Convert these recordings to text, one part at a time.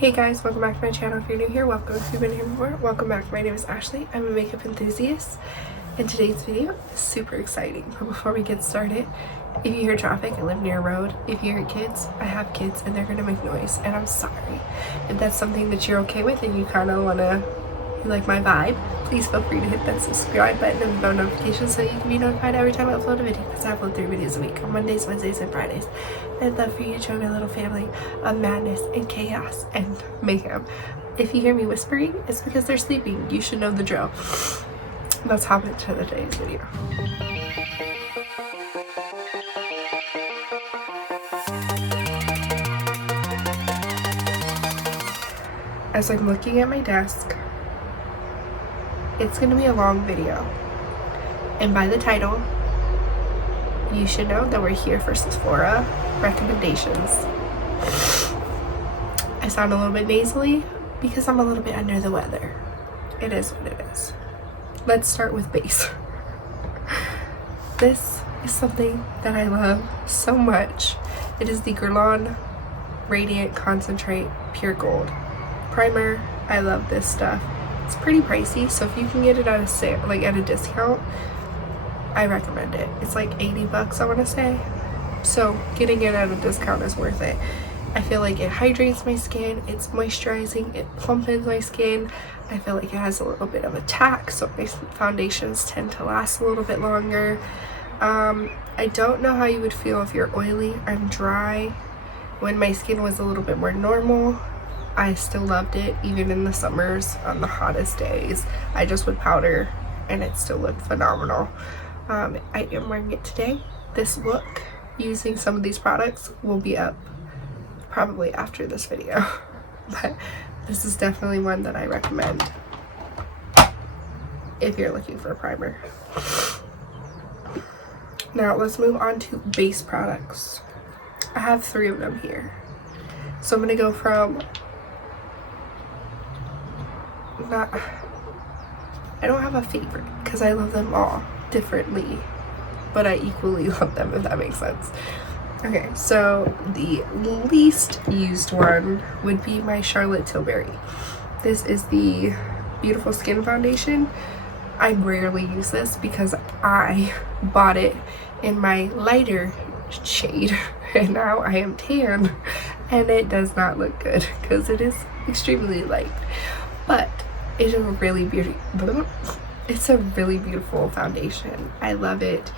Hey guys, welcome back to my channel. If you're new here, welcome. If you've been here before, welcome back. My name is Ashley. I'm a makeup enthusiast, and today's video is super exciting. But before we get started, if you hear traffic, I live near a road. If you hear kids, I have kids and they're gonna make noise, and I'm sorry. If that's something that you're okay with and you kind of wanna, you like my vibe, please feel free to hit that subscribe button and the bell notification so you can be notified every time I upload a video, because I upload 3 videos a week on Mondays, Wednesdays, and Fridays. I'd love for you to join my little family of madness and chaos and mayhem. If you hear me whispering, it's because they're sleeping. You should know the drill. Let's hop into today's video. As I'm looking at my desk, it's gonna be a long video, and by the title you should know that we're here for Sephora recommendations. I sound a little bit nasally because I'm a little bit under the weather. It is what it is. Let's start with base. This is something that I love so much. It is the Garland Radiant Concentrate Pure Gold Primer. I love this stuff. It's pretty pricey, so if you can get it at a sale, like at a discount, I recommend it. It's like 80 bucks, I want to say. So getting it at a discount is worth it. I feel like it hydrates my skin, it's moisturizing, it plumpens my skin. I feel like it has a little bit of a tack, so my foundations tend to last a little bit longer. I don't know how you would feel if you're oily. I'm dry. When my skin was a little bit more normal, I still loved it. Even in the summers, on the hottest days, I just would powder and it still looked phenomenal. I am wearing it today. This look using some of these products will be up probably after this video, but this is definitely one that I recommend if you're looking for a primer. Now let's move on to base products. I have 3 of them here, so I'm gonna go from I don't have a favorite because I love them all differently, but I equally love them, if that makes sense. Okay, so the least used one would be my Charlotte Tilbury. This is the Beautiful Skin Foundation. I rarely use this because I bought it in my lighter shade and now I am tan and it does not look good because it is extremely light. But it's a really beautiful foundation. I love it.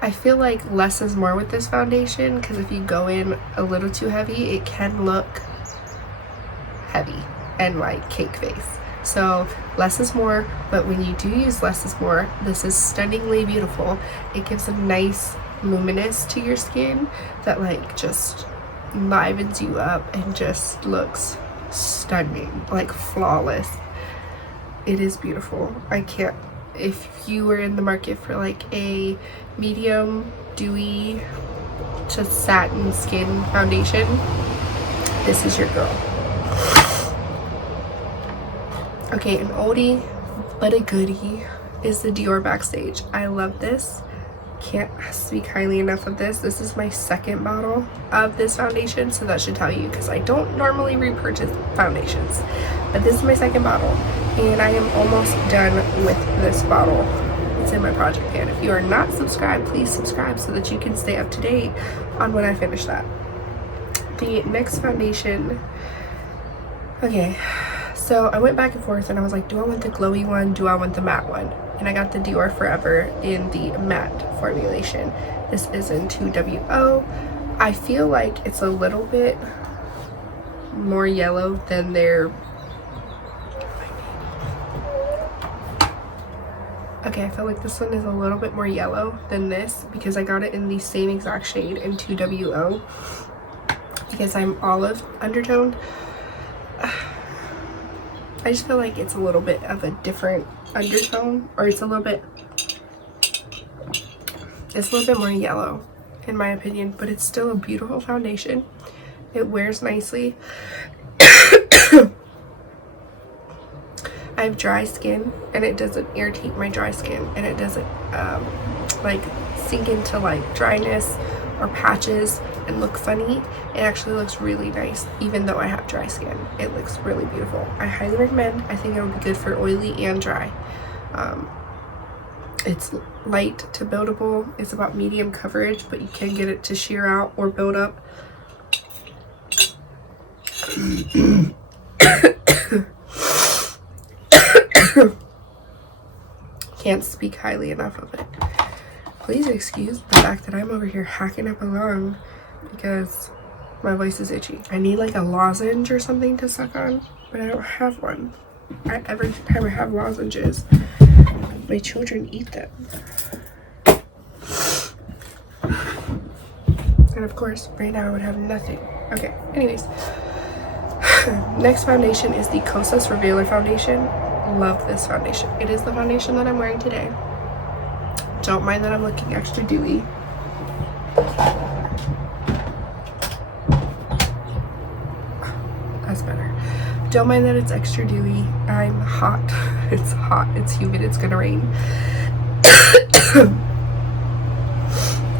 I feel like less is more with this foundation, because if you go in a little too heavy, it can look heavy and like cake face. So less is more, but when you do use less is more, this is stunningly beautiful. It gives a nice luminous to your skin that like just livens you up and just looks stunning, like flawless. It is beautiful. I can't, if you were in the market for like a medium dewy to satin skin foundation, this is your girl. Okay, an oldie but a goodie is the Dior Backstage. I love this. Can't speak highly enough of this. This is my 2nd bottle of this foundation, so that should tell you, because I don't normally repurchase foundations, but this is my 2nd bottle and I am almost done with this bottle. It's in my project pan. If you are not subscribed, please subscribe so that you can stay up to date on when I finish that. The next foundation, okay, so I went back and forth and I was like, do I want the glowy one, do I want the matte one? And I got the Dior Forever in the matte formulation. This is in 2WO. I feel like it's a little bit more yellow than their... Okay, I feel like this one is a little bit more yellow than this because I got it in the same exact shade in 2WO because I'm olive undertoned. I just feel like it's a little bit of a different undertone, or it's a little bit more yellow in my opinion, but it's still a beautiful foundation. It wears nicely. I have dry skin and it doesn't irritate my dry skin, and it doesn't like sink into like dryness or patches and look funny, it actually looks really nice. Even though I have dry skin, it looks really beautiful. I highly recommend. I think it would be good for oily and dry. It's light to buildable. It's about medium coverage, but you can get it to sheer out or build up. Can't speak highly enough of it. Please excuse the fact that I'm over here hacking up a lung because my voice is itchy. I need like a lozenge or something to suck on, but I don't have one. Every time I have lozenges, my children eat them. And of course, right now I would have nothing. Okay, anyways. Next foundation is the Kosas Revealer Foundation. Love this foundation. It is the foundation that I'm wearing today. Don't mind that I'm looking extra dewy. That's better. Don't mind that it's extra dewy. I'm hot. It's hot. It's humid. It's gonna rain.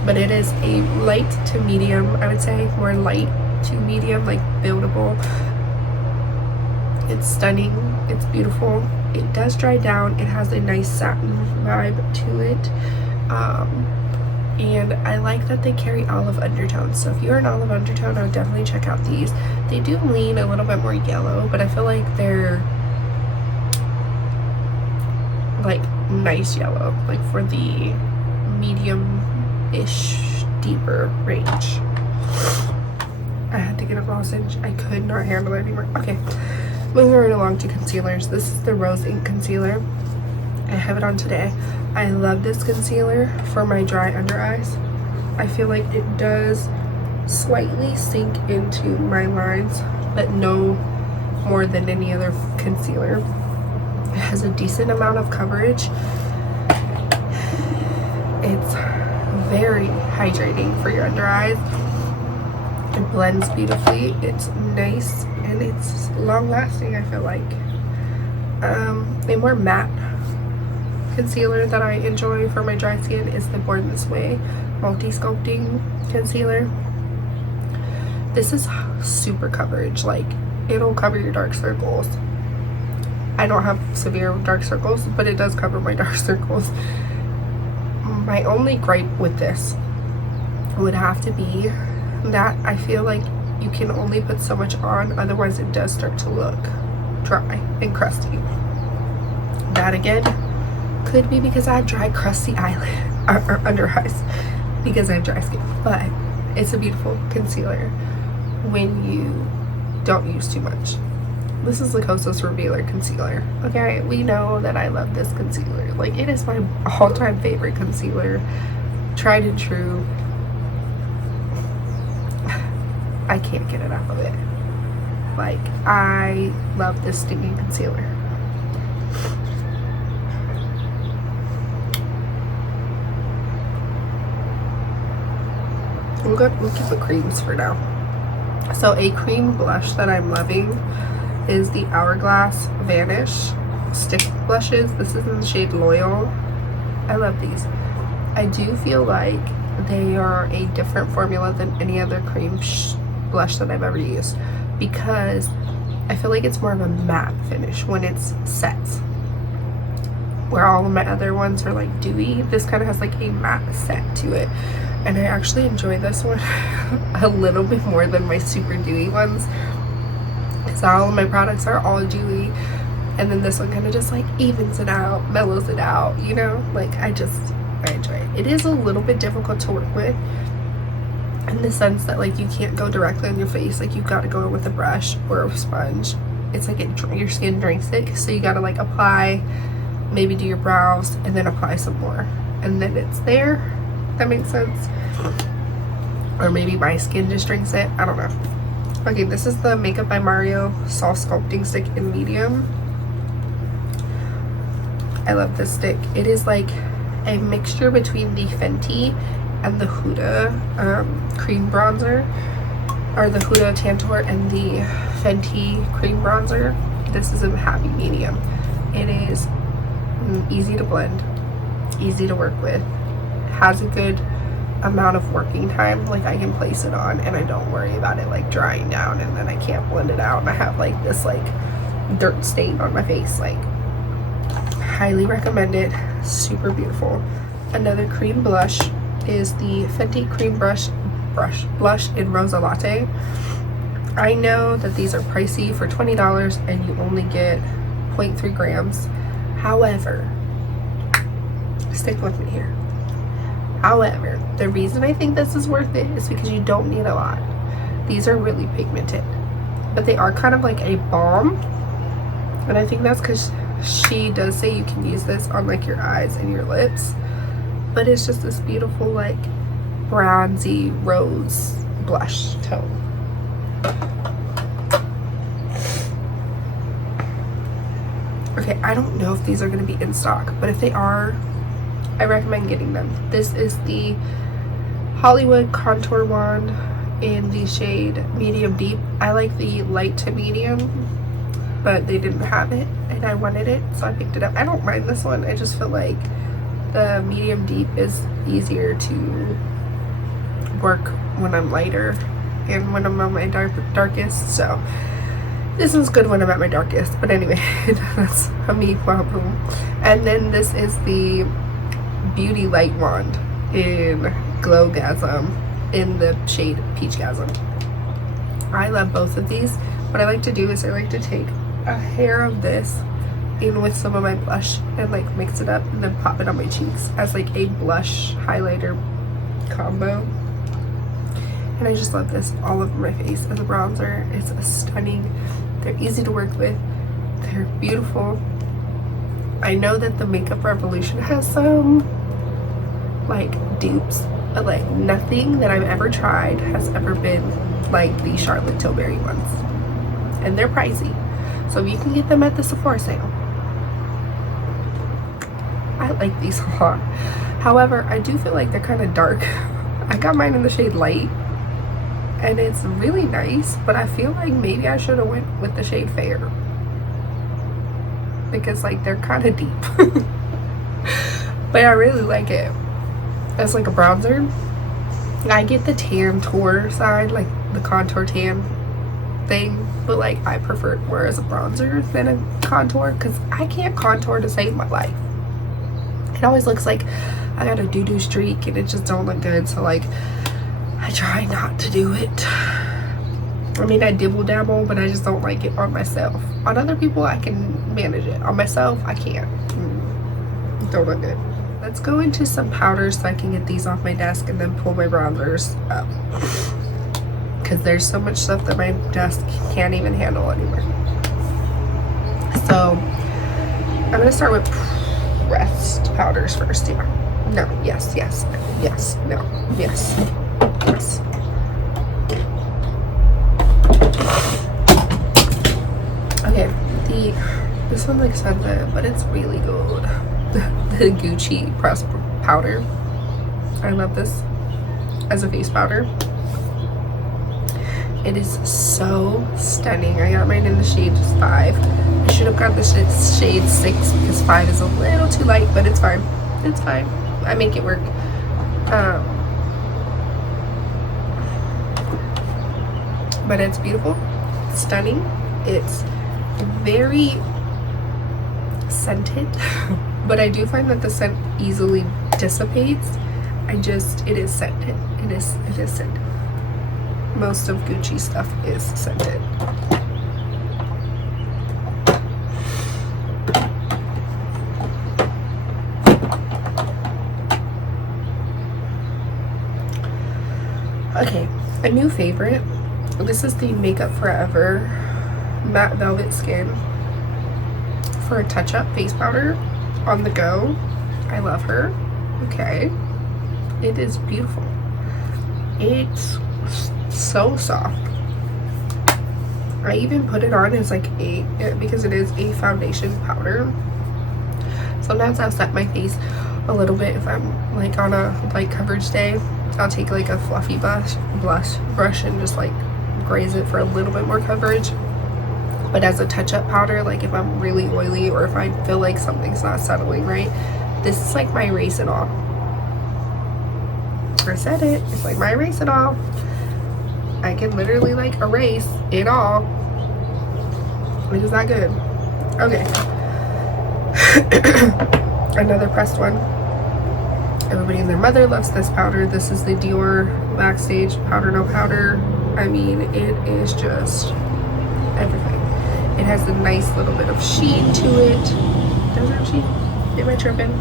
But it is a light to medium, I would say. More light to medium, like buildable. It's stunning. It's beautiful. It does dry down. It has a nice satin vibe to it. And I like that they carry olive undertones. So if you're an olive undertone, I would definitely check out these. They do lean a little bit more yellow, but I feel like they're like nice yellow, like for the medium-ish deeper range. I had to get a lozenge. I could not handle it anymore. Okay. Moving right along to concealers. This is the Rose Ink Concealer. I have it on today. I love this concealer for my dry under eyes. I feel like it does slightly sink into my lines, but no more than any other concealer. It has a decent amount of coverage. It's very hydrating for your under eyes. It blends beautifully. It's nice and it's long lasting, I feel like. A more matte concealer that I enjoy for my dry skin is the Born This Way Multi-Sculpting Concealer. This is super coverage. Like, it'll cover your dark circles. I don't have severe dark circles, but it does cover my dark circles. My only gripe with this would have to be that I feel like you can only put so much on, otherwise it does start to look dry and crusty. That again could be because I have dry, crusty eyelid or under eyes because I have dry skin, but it's a beautiful concealer when you don't use too much. This is the Kosas Revealer Concealer. Okay, we know that I love this concealer. Like, it is my all-time favorite concealer. Tried and true. I can't get enough of it. Like, I love this stinging concealer. We'll keep the creams for now. So a cream blush that I'm loving is the Hourglass Vanish stick blushes. This is in the shade Loyal. I love these. I do feel like they are a different formula than any other cream blush that I've ever used, because I feel like it's more of a matte finish when it's set, where all of my other ones are like dewy. This kind of has like a matte set to it, and I actually enjoy this one a little bit more than my super dewy ones, because all of my products are all dewy, and then this one kind of just like evens it out, mellows it out, you know. Like, I enjoy it. It is a little bit difficult to work with in the sense that, like, you can't go directly on your face. Like, you've got to go in with a brush or a sponge. It's like your skin drinks it, so you got to like apply, maybe do your brows, and then apply some more, and then it's there. That makes sense. Or maybe my skin just drinks it. I don't know. Okay, this is the Makeup by Mario Soft Sculpting Stick in medium. I love this stick. It is like a mixture between the Fenty and the Huda cream bronzer, or the Huda Tantour and the Fenty cream bronzer. This is a happy medium. It is easy to blend, easy to work with, has a good amount of working time. Like I can place it on and I don't worry about it like drying down and then I can't blend it out and I have like this like dirt stain on my face. Like highly recommend it. Super beautiful. Another cream blush is the Fenty cream blush in Rosa Latte. I know that these are pricey for $20 and you only get 0.3 grams. However, stick with me here. However, the reason I think this is worth it is because you don't need a lot. These are really pigmented, but they are kind of like a balm, and I think that's because she does say you can use this on like your eyes and your lips, but it's just this beautiful like bronzy rose blush tone. Okay, I don't know if these are going to be in stock, but if they are, I recommend getting them. This is the Hollywood Contour Wand in the shade Medium Deep. I like the light to medium, but they didn't have it and I wanted it, so I picked it up. I don't mind this one. I just feel like the Medium Deep is easier to work when I'm lighter and when I'm on my darkest, so this is good when I'm at my darkest. But anyway, that's a me problem. And then this is the Beauty Light Wand in Glowgasm in the shade Peachgasm. I love both of these. What I like to do is I like to take a hair of this in with some of my blush and like mix it up and then pop it on my cheeks as like a blush highlighter combo. And I just love this all over my face as a bronzer. It's stunning. They're easy to work with. They're beautiful. I know that the Makeup Revolution has some like dupes, but like nothing that I've ever tried has ever been like the Charlotte Tilbury ones, and they're pricey, so you can get them at the Sephora sale. I like these a lot. However, I do feel like they're kind of dark. I got mine in the shade Light and it's really nice, but I feel like maybe I should have went with the shade Fair because like they're kind of deep. But I really like it as like a bronzer. I get the tan tour side, like the contour tan thing, but like I prefer it more as a bronzer than a contour because I can't contour to save my life. It always looks like I got a doo-doo streak and it just don't look good, so like I try not to do it. I mean, I dibble dabble, but I just don't like it on myself. On other people I can manage it. On myself I can't. Don't look good. Let's go into some powders so I can get these off my desk and then pull my bronzers up, because there's so much stuff that my desk can't even handle anymore. So I'm gonna start with pressed powders first. Yeah. No. Yes. Yes. Yes. No. Yes. Yes. Okay. This one's expensive, but it's really good. The Gucci pressed powder. I love this as a face powder. It is so stunning. I got mine in the shade 5. I should have got the shade 6 because 5 is a little too light, but it's fine. It's fine. I make it work. But it's beautiful, stunning. It's very scented, but I do find that the scent easily dissipates. It is scented. It is scented. Most of Gucci stuff is scented. Okay, a new favorite. This is the Makeup Forever Matte Velvet Skin for a touch-up face powder on the go. I love her. Okay, it is beautiful. It's so soft. I even put it on as like because it is a foundation powder. Sometimes I'll set my face a little bit if I'm like on a light coverage day. I'll take like a fluffy brush and just like graze it for a little bit more coverage. But as a touch-up powder, like if I'm really oily or if I feel like something's not settling right, this is like my erase it all. I said it. It's like my erase it all. I can literally like erase it all. It is not good. Okay. Another pressed one. Everybody and their mother loves this powder. This is the Dior Backstage Powder No Powder. I mean, it is just everything. It has a nice little bit of sheen to it. Does it have sheen? Am I tripping?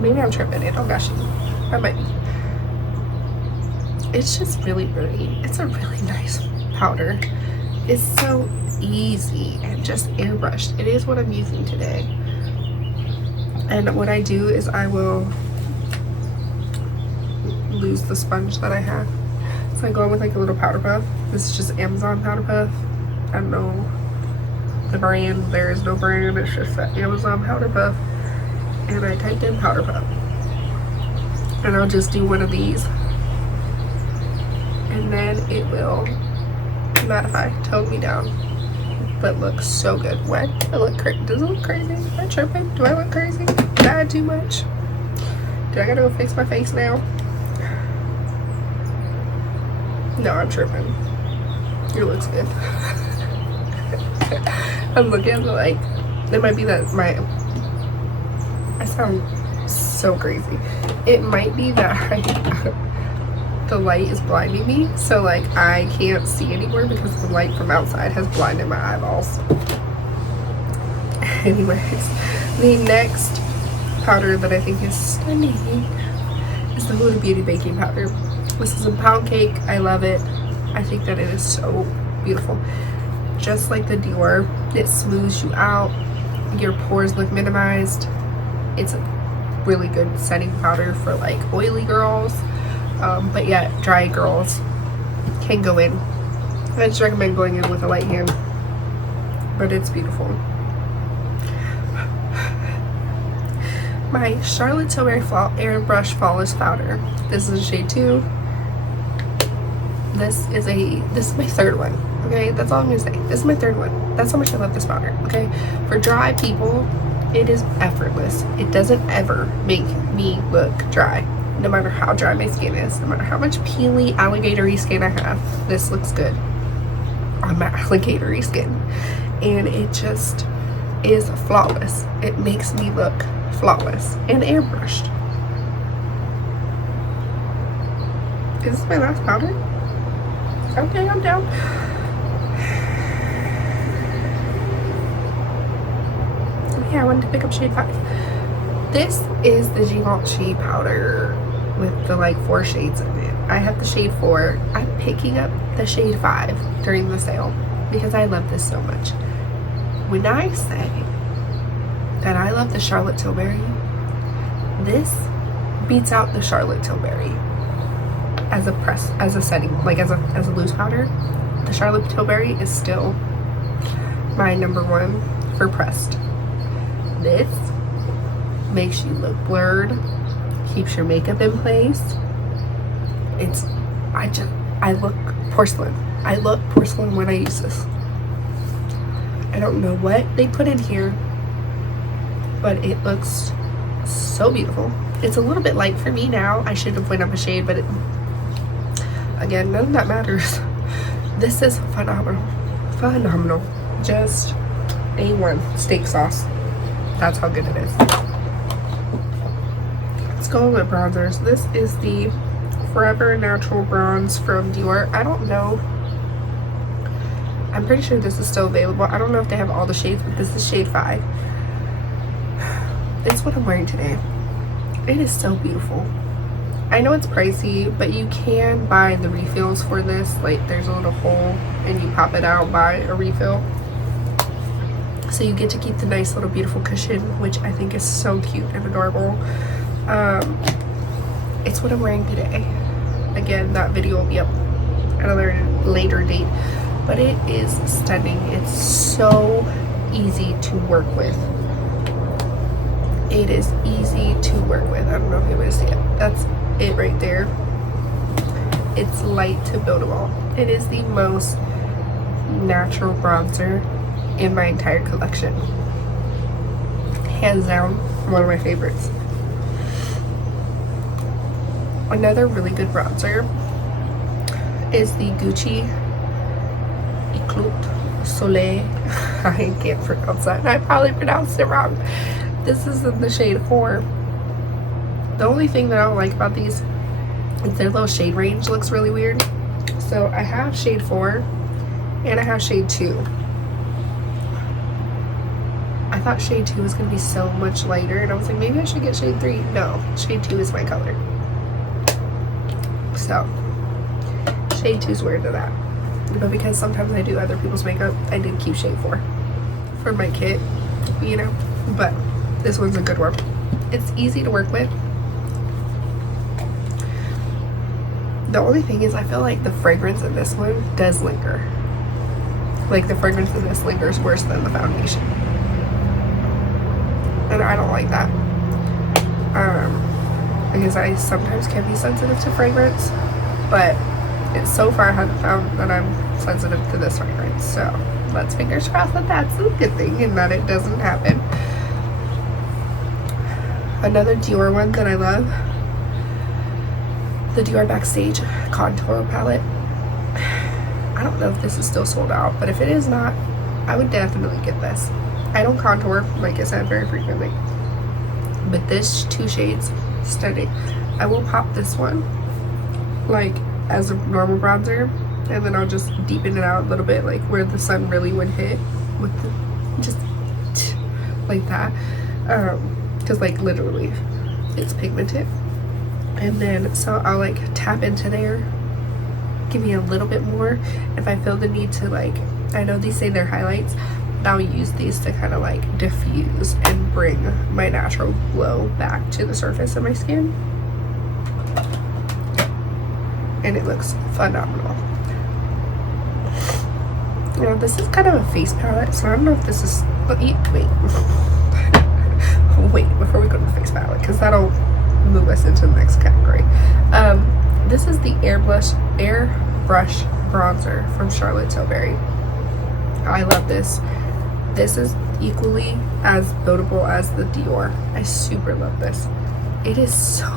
Maybe I'm tripping. It don't got sheen. I might be. It's just really pretty. It's a really nice powder. It's so easy and just airbrushed. It is what I'm using today. And what I do is I will lose the sponge that I have. So I go in with like a little powder puff. This is just Amazon powder puff. I don't know the brand. There is no brand. It's just that Amazon powder puff. And I typed in powder puff. And I'll just do one of these. And then it will mattify, tone me down. But looks so good. What? Does it look crazy? Does it look crazy? Am I tripping? Do I look crazy? Did I add too much? Do I gotta go fix my face now? No, I'm tripping. It looks good. I'm looking at it like, it might be that I sound so crazy. It might be that the light is blinding me, so like I can't see anymore because the light from outside has blinded my eyeballs. Anyways, the next powder that I think is stunning is the Huda Beauty baking powder. This is a pound cake. I love it. I think that it is so beautiful. Just like the Dior, it smooths you out. Your pores look minimized. It's a really good setting powder for like oily girls. But yeah, dry girls can go in. I just recommend going in with a light hand, but it's beautiful. My Charlotte Tilbury Airbrush Flawless Powder. This is shade 2. This is my third one. Okay, that's all I'm gonna say. This is my third one. That's how much I love this powder. Okay, for dry people, it is effortless. It doesn't ever make me look dry. No matter how dry my skin is, no matter how much peely, alligatory skin I have, this looks good on my alligatory skin. And it just is flawless. It makes me look flawless and airbrushed. Is this my last powder? Okay, I'm down. Yeah, I wanted to pick up shade 5. This is the Givenchy powder with the like 4 shades in it. I have the shade 4. I'm picking up the shade 5 during the sale because I love this so much. When I say that I love the Charlotte Tilbury, this beats out the Charlotte Tilbury as a setting, like as a loose powder. The Charlotte Tilbury is still my #1 for pressed. This makes you look blurred, keeps your makeup in place. I look porcelain. I look porcelain when I use this. I don't know what they put in here, but it looks so beautiful. It's a little bit light for me now. I should have went up a shade, but again, none of that matters. This is phenomenal. Just A1 steak sauce. That's how good it is. Let's go with bronzers. This is the Forever Natural Bronze from Dior. I don't know. I'm pretty sure this is still available. I don't know if they have all the shades, but this is shade 5. It's what I'm wearing today. It is so beautiful. I know it's pricey, but you can buy the refills for this. Like, there's a little hole and you pop it out, buy a refill. So you get to keep the nice little beautiful cushion, which I think is so cute and adorable. It's what I'm wearing today. Again, that video will be up another later date, but it is stunning. It's so easy to work with. It is easy to work with. I don't know if you're able to see it. That's it right there. It's light to buildable. It is the most natural bronzer in my entire collection. Hands down, one of my favorites. Another really good bronzer is the Gucci Soleil. I can't pronounce that, and I probably pronounced it wrong. This is in the shade 4. The only thing that I don't like about these is their little shade range looks really weird. So I have shade 4 and I have shade 2. I thought shade 2 was going to be so much lighter, and I was like, maybe I should get shade 3. No, shade 2 is my color. So shade 2 is where to that. But because sometimes I do other people's makeup, I did keep shade 4 for my kit, you know. But this one's a good one. It's easy to work with. The only thing is I feel like the fragrance in this one does linger. Like the fragrance in this lingers worse than the foundation. And I don't like that. Because I sometimes can be sensitive to fragrance, but so far I haven't found that I'm sensitive to this fragrance. So let's fingers crossed that that's a good thing and that it doesn't happen. Another Dior one that I love, the Dior Backstage contour palette. I don't know if this is still sold out, but if it is not, I would definitely get this. I don't contour, like I said, very frequently, but this 2 shades, stunning. I will pop this one like as a normal bronzer, and then I'll just deepen it out a little bit, like where the sun really would hit, with the, just like that, because like literally it's pigmented. And then so I'll like tap into there, give me a little bit more if I feel the need to. Like, I know these say they're highlights, but I'll use these to kind of like diffuse and bring my natural glow back to the surface of my skin, and it looks phenomenal. Now this is kind of a face palette, so I don't know if this is, wait before we go to the face palette, because that'll move us into the next category. This is the Airbrush bronzer from Charlotte Tilbury. I love this. This is equally as notable as the Dior. I super love this. It is so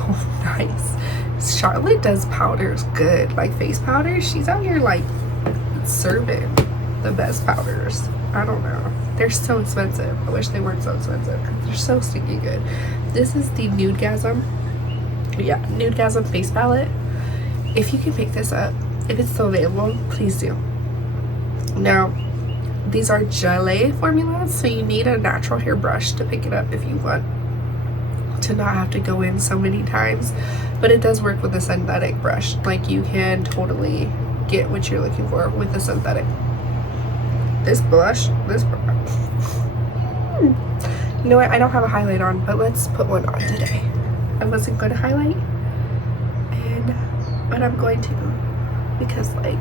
nice. Charlotte does powders good, like face powders. She's out here like serving the best powders. I don't know, they're so expensive. I wish they weren't so expensive because they're so stinky good. This is the Nudegasm, Nudegasm face palette. If you can pick this up, if it's still available, please do. Now these are gelée formulas, so you need a natural hair brush to pick it up if you want to not have to go in so many times, but it does work with a synthetic brush. Like, you can totally get what you're looking for with the synthetic. This blush, you know what, I don't have a highlight on, but let's put one on today. I wasn't going to highlight, but I'm going to, because like,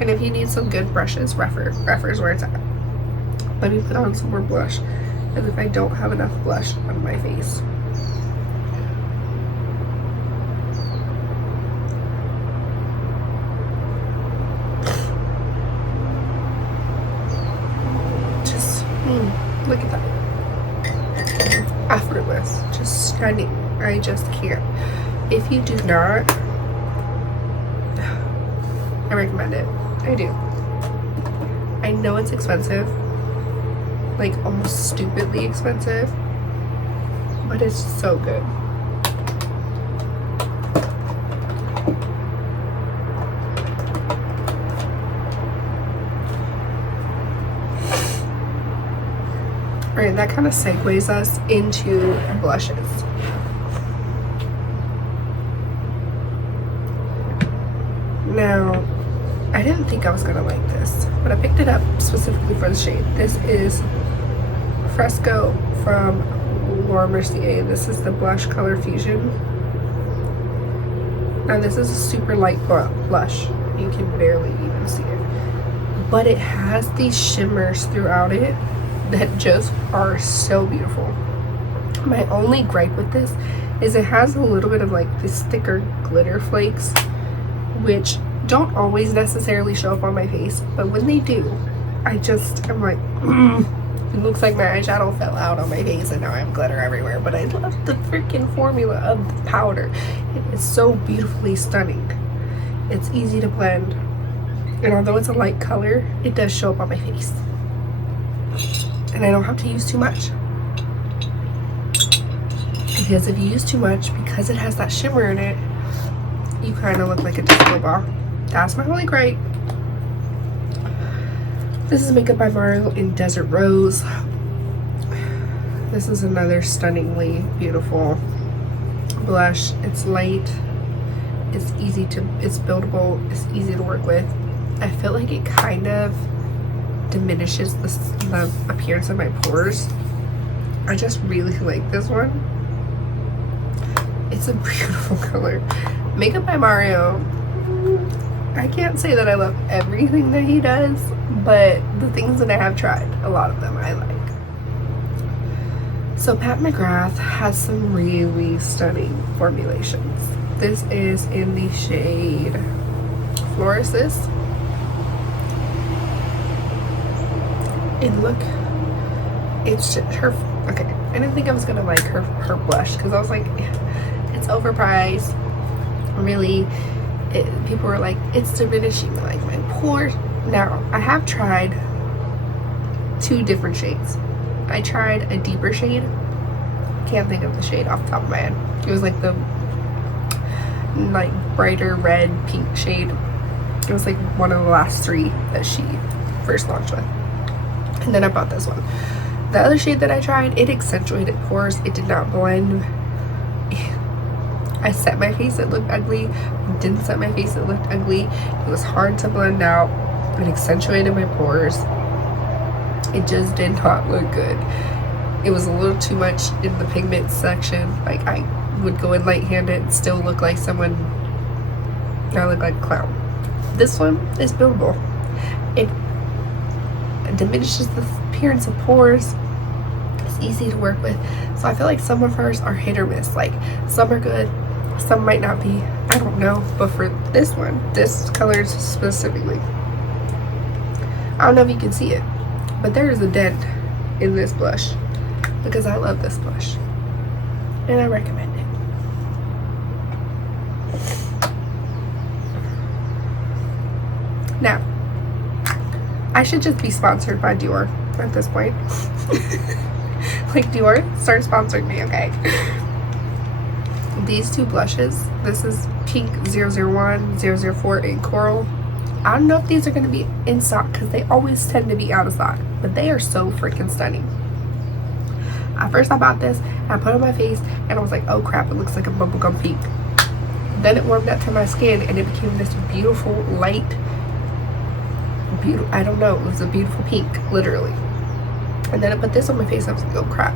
and if you need some good brushes, Reffer's where it's at. Let me put on some more blush, as if I don't have enough blush on my face. Look at that. Effortless. Just stunning. I just can't. If you do not, I recommend it. I do. I know it's expensive. Like, almost stupidly expensive. But it's so good. Alright, that kind of segues us into blushes. Now, I didn't think I was gonna like this, but I picked it up specifically for the shade. This is Fresco from Laura Mercier. This is the blush color fusion. Now this is a super light blush. You can barely even see it, but it has these shimmers throughout it that just are so beautiful. My only gripe with this is it has a little bit of like this thicker glitter flakes, which don't always necessarily show up on my face, but when they do, I'm like, It looks like my eyeshadow fell out on my face and now I have glitter everywhere. But I love the freaking formula of the powder. It is so beautifully stunning. It's easy to blend. And although it's a light color, it does show up on my face. And I don't have to use too much. Because if you use too much, because it has that shimmer in it, you kind of look like a disco ball. That's my holy grail. This is Makeup by Mario in Desert Rose. This is another stunningly beautiful blush. It's light. It's buildable. It's easy to work with. I feel like it kind of diminishes the appearance of my pores. I just really like this one. It's a beautiful color. Makeup by Mario, I can't say that I love everything that he does, but the things that I have tried, a lot of them I like. So Pat McGrath has some really stunning formulations. This is in the shade Floresis. It's just her, okay, I didn't think I was gonna like her blush because I was like, it's overpriced. Really, people were like, it's diminishing like my pores. Now, I have tried 2 different shades. I tried a deeper shade. Can't think of the shade off the top of my head. It was like the brighter red pink shade. It was like one of the last 3 that she first launched with. And then I bought this one. The other shade that I tried, it accentuated pores. It did not blend. I set my face, it looked ugly. Didn't set my face, it looked ugly. It was hard to blend out. It accentuated my pores. It just did not look good. It was a little too much in the pigment section. Like, I would go in light-handed and still look like someone. I look like a clown. This one is buildable. It diminishes the appearance of pores. It's easy to work with. So I feel like some of hers are hit or miss. Like, some are good, some might not be. I don't know. But for this one, this color specifically, I don't know if you can see it, but there is a dent in this blush because I love this blush and I recommend it. Now, I should just be sponsored by Dior at this point. Like, Dior, start sponsoring me, okay? These 2 blushes, this is Pink 001, 004 in Coral. I don't know if these are going to be in stock because they always tend to be out of stock, but they are so freaking stunning. At first I bought this and I put it on my face and I was like, oh crap, it looks like a bubblegum pink. Then it warmed up to my skin and it became this beautiful light, I don't know, it was a beautiful pink, literally. And then I put this on my face and I was like, oh crap,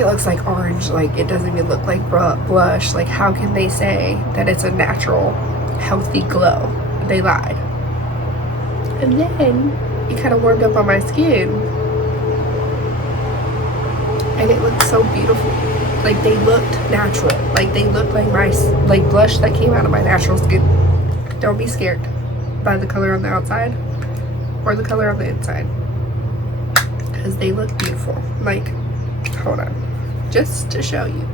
it looks like orange. Like, it doesn't even look like blush. Like, how can they say that it's a natural healthy glow? They lied. And then it kind of warmed up on my skin and it looked so beautiful. Like, they looked natural. Like, they looked like my blush that came out of my natural skin. Don't be scared by the color on the outside or the color on the inside, because they look beautiful. Like, hold on, just to show you,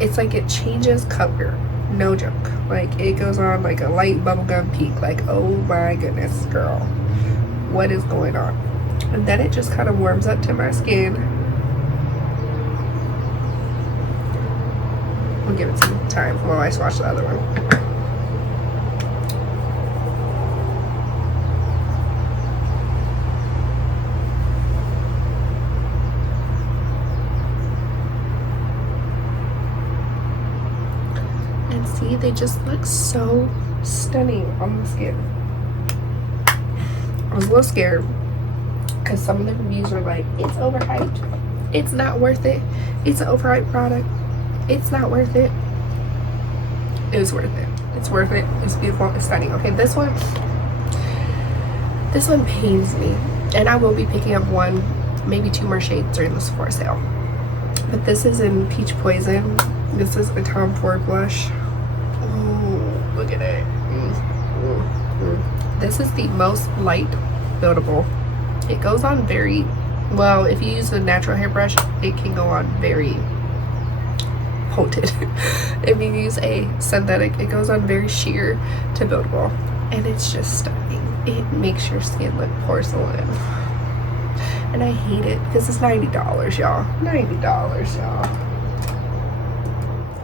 it's like it changes color, no joke. Like, it goes on like a light bubblegum pink. Like, oh my goodness, girl, what is going on? And then it just kind of warms up to my skin. We'll give it some time while I swatch the other one. See, they just look so stunning on the skin. I was a little scared because some of the reviews were like, it's overhyped, it's not worth it, it's an overhyped product, it's not worth it. It was worth it. It's worth it. It's beautiful. It's stunning. Okay, this one pains me, and I will be picking up 1, maybe 2 more shades during the Sephora sale. But this is in Peach Poison. This is a Tom Ford blush. Look at it. This is the most light buildable. It goes on very Well, if you use a natural hairbrush, it can go on very pointed. If you use a synthetic, it goes on very sheer to buildable, and it's just stunning. It makes your skin look porcelain, and I hate it because it's $90, y'all. $90, y'all.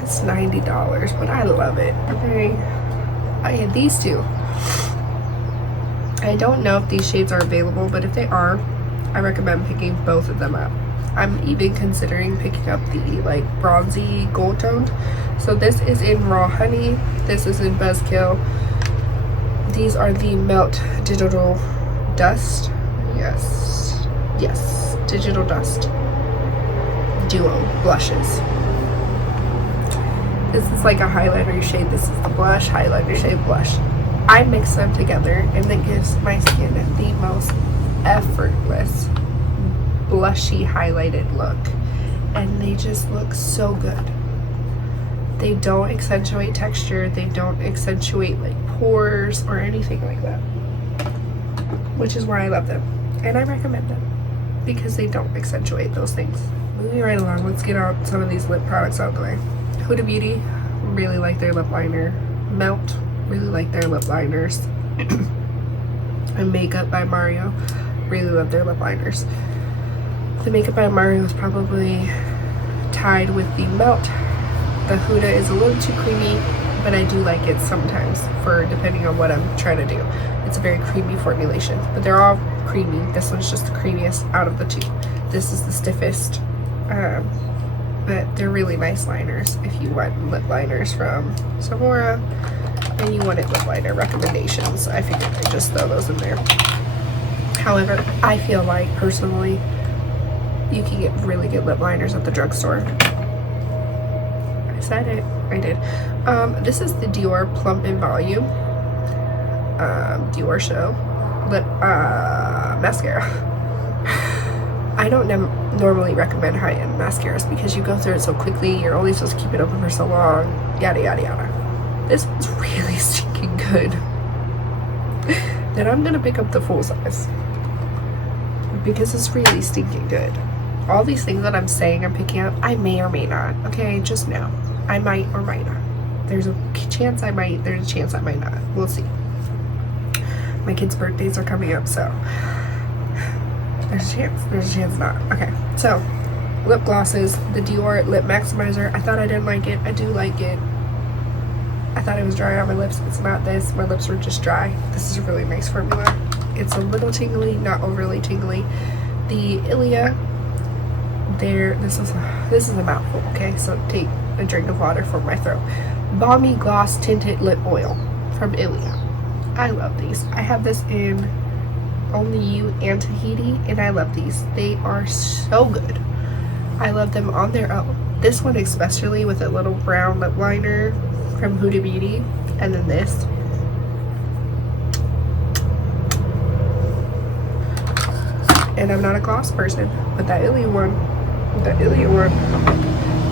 It's $90, but I love it. Okay, I had these two. I don't know if these shades are available, but if they are, I recommend picking both of them up. I'm even considering picking up the like bronzy gold toned. So this is in Raw Honey, this is in Buzzkill. These are the Melt Digital Dust. Yes, Digital Dust Duo blushes. This is like a highlighter shade. This is the blush, highlighter shade, blush. I mix them together and it gives my skin the most effortless blushy highlighted look, and they just look so good. They don't accentuate texture, they don't accentuate like pores or anything like that, which is why I love them and I recommend them, because they don't accentuate those things. Moving right along, let's get out some of these lip products out of the way. Huda Beauty, really like their lip liner. Melt, really like their lip liners. And Makeup by Mario, really love their lip liners. The Makeup by Mario is probably tied with the Melt. The Huda is a little too creamy, but I do like it sometimes, for depending on what I'm trying to do. It's a very creamy formulation, but they're all creamy. This one's just the creamiest out of the two. This is the stiffest, but they're really nice liners if you want lip liners from Sephora and you wanted lip liner recommendations. I figured I'd just throw those in there. However, I feel like personally you can get really good lip liners at the drugstore. I said it, I did. This is the Dior Plump in Volume Dior Show lip mascara. I don't normally recommend high-end mascaras because you go through it so quickly, you're only supposed to keep it open for so long, yada yada yada. This one's really stinking good. Then I'm gonna pick up the full size because it's really stinking good. All these things that I'm saying I'm picking up, I may or may not. Okay, just know. I might or might not. There's a chance I might, there's a chance I might not. We'll see. My kids' birthdays are coming up, so there's a chance not. Okay, so lip glosses, the Dior Lip Maximizer. I thought I didn't like it. I do like it. I thought it was dry on my lips. It's not this. My lips were just dry. This is a really nice formula. It's a little tingly, not overly tingly. The Ilia, this is a mouthful, okay? So take a drink of water from my throat. Balmy Gloss Tinted Lip Oil from Ilia. I love these. I have this in Only You and Tahiti, and I love these. They are so good. I love them on their own. This one especially, with a little brown lip liner from Huda Beauty, and then this. And I'm not a gloss person, but that Ilia one,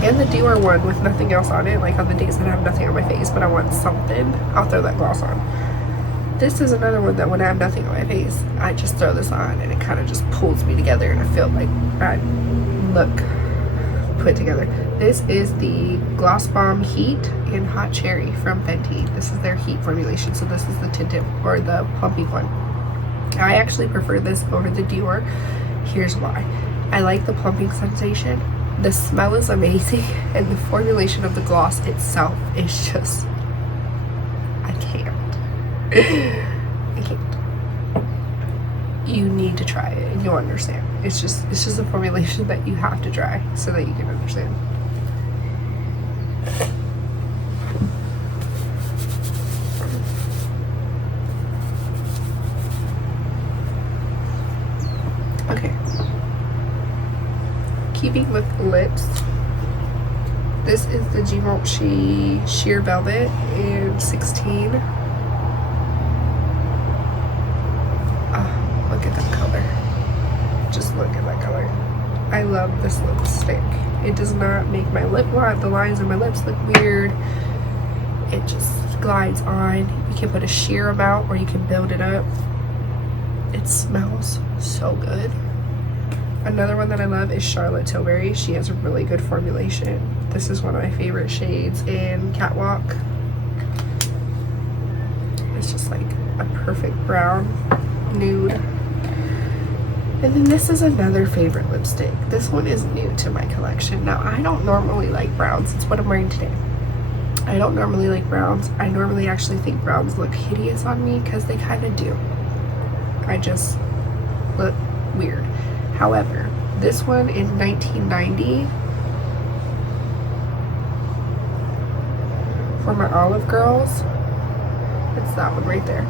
and the Dior one with nothing else on it, like on the days that I have nothing on my face but I want something, I'll throw that gloss on. This is another one that when I have nothing on my face, I just throw this on and it kind of just pulls me together and I feel like I look put together. This is the Gloss Bomb Heat in Hot Cherry from Fenty. This is their heat formulation, so this is the tinted or the plumpy one. I actually prefer this over the Dior. Here's why. I like the plumping sensation. The smell is amazing, and the formulation of the gloss itself is just, I can't. I can't. You need to try it and you'll understand. It's just a formulation that you have to try so that you can understand. Okay. Keeping with lips, this is the Givenchy Sheer Velvet in 16. Look at that color. Just look at that color. I love this lipstick. It does not make my lip line, the lines on my lips look weird. It just glides on. You can put a sheer amount or you can build it up. It smells so good. Another one that I love is Charlotte Tilbury. She has a really good formulation. This is one of my favorite shades in Catwalk. It's just like a perfect brown nude. And then this is another favorite lipstick. This one is new to my collection. Now, I don't normally like browns. It's what I'm wearing today. I don't normally like browns. I normally actually think browns look hideous on me because they kind of do. I just look weird. However, this one is 1990 for my Olive Girls. It's that one right there.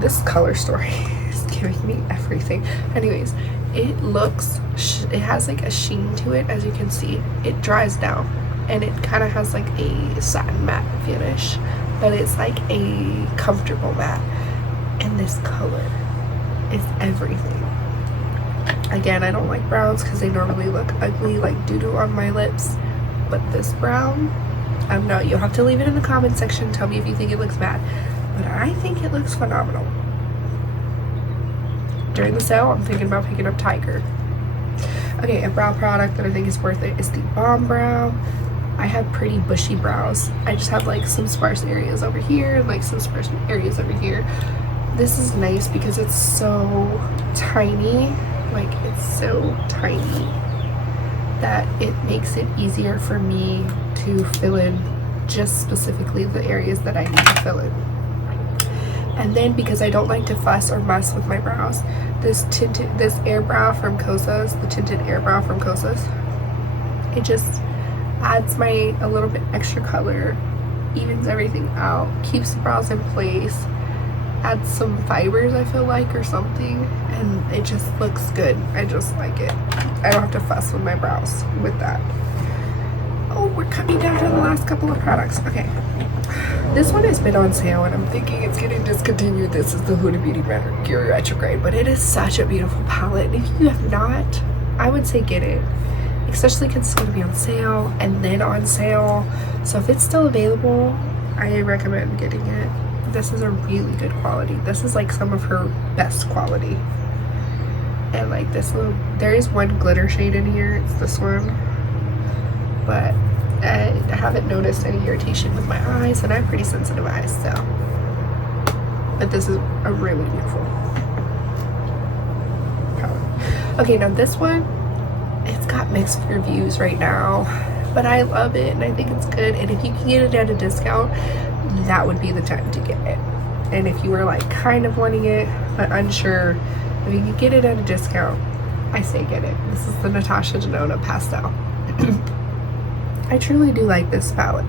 This color story is giving me everything. Anyways, it has like a sheen to it, as you can see. It dries down and it kind of has like a satin matte finish, but it's like a comfortable matte. And this color is everything. Again, I don't like browns because they normally look ugly like doo-doo on my lips, but this brown, no, you'll have to leave it in the comment section. Tell me if you think it looks bad, but I think it looks phenomenal. During the sale, I'm thinking about picking up Tiger. Okay, a brow product that I think is worth it is the Balm Brow. I have pretty bushy brows. I just have like some sparse areas over here and like some sparse areas over here. This is nice because it's so tiny. Like, it's so tiny that it makes it easier for me to fill in just specifically the areas that I need to fill in. And then because I don't like to fuss or mess with my brows, this Airbrush from Kosas, the tinted Airbrush from Kosas, it just adds a little bit extra color, evens everything out, keeps the brows in place, adds some fibers, I feel like, or something, and it just looks good. I just like it. I don't have to fuss with my brows with that. Oh, we're coming down to the last couple of products. Okay, this one has been on sale and I'm thinking it's getting discontinued. This is the Huda Beauty Mercury Retrograde, but it is such a beautiful palette. If you have not, I would say get it, especially because it's going to be on sale and then on sale. So if it's still available, I recommend getting it. This is a really good quality. This is like some of her best quality. And like this little, there is one glitter shade in here. It's this one, but I haven't noticed any irritation with my eyes, and I have pretty sensitive eyes, so. But this is a really beautiful palette. Okay, now this one, it's got mixed reviews right now, but I love it and I think it's good. And if you can get it at a discount, that would be the time to get it. And if you were like kind of wanting it but unsure, if you can get it at a discount, I say get it. This is the Natasha Denona Pastel. I truly do like this palette.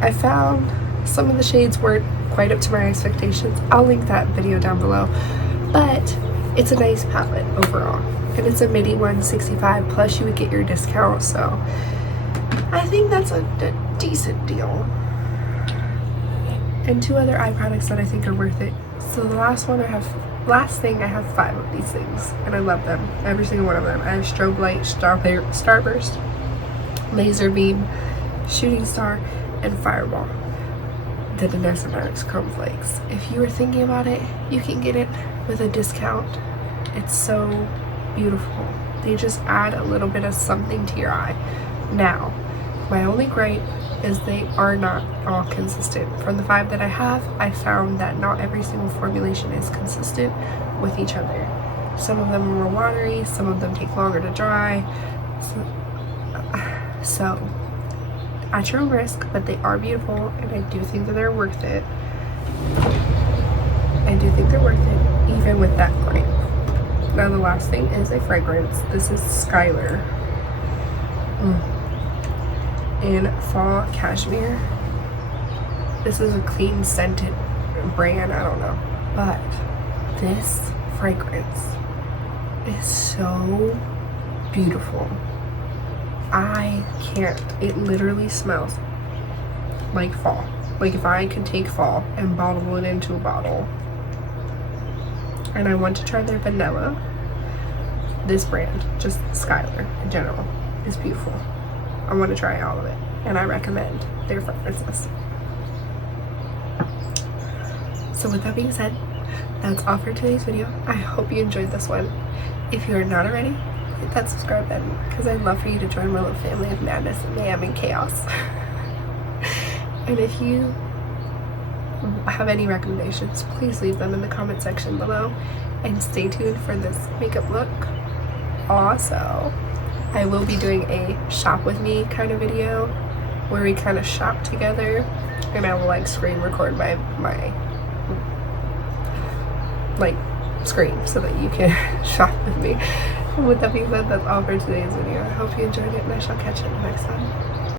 I found some of the shades weren't quite up to my expectations. I'll link that video down below, but it's a nice palette overall, and it's a midi 165 plus you would get your discount, so I think that's a decent deal. And two other eye products that I think are worth it. So the last thing I have 5 of these things, and I love them, every single one of them. I have Strobe Lights, Starburst, Laser Beam, Shooting Star, and Fireball. The Denona Chrome Flakes. If you were thinking about it, you can get it with a discount. It's so beautiful. They just add a little bit of something to your eye. Now, my only gripe is they are not all consistent. From the 5 that I have, I found that not every single formulation is consistent with each other. Some of them are more watery, some of them take longer to dry. So at your own risk, but they are beautiful, and I do think that they're worth it. I do think they're worth it, even with that gripe. Now the last thing is a fragrance. This is Skylar in Fall Cashmere. This is a clean scented brand, I don't know, but this fragrance is so beautiful. I can't. It literally smells like fall. Like if I could take fall and bottle it into a bottle. And I want to try their vanilla. This brand, just Skylar in general, is beautiful. I want to try all of it, and I recommend their fragrances. So So with that being said, that's all for today's video. I hope you enjoyed this one. If you are not already, hit that subscribe button because I'd love for you to join my little family of madness and mayhem and chaos. And if you have any recommendations, please leave them in the comment section below, and stay tuned for this makeup look. Also, I will be doing a shop with me kind of video where we kind of shop together, and I will like screen record my like screen so that you can shop with me. And with that being said, that's all for today's video. I hope you enjoyed it, and I shall catch you in the next one.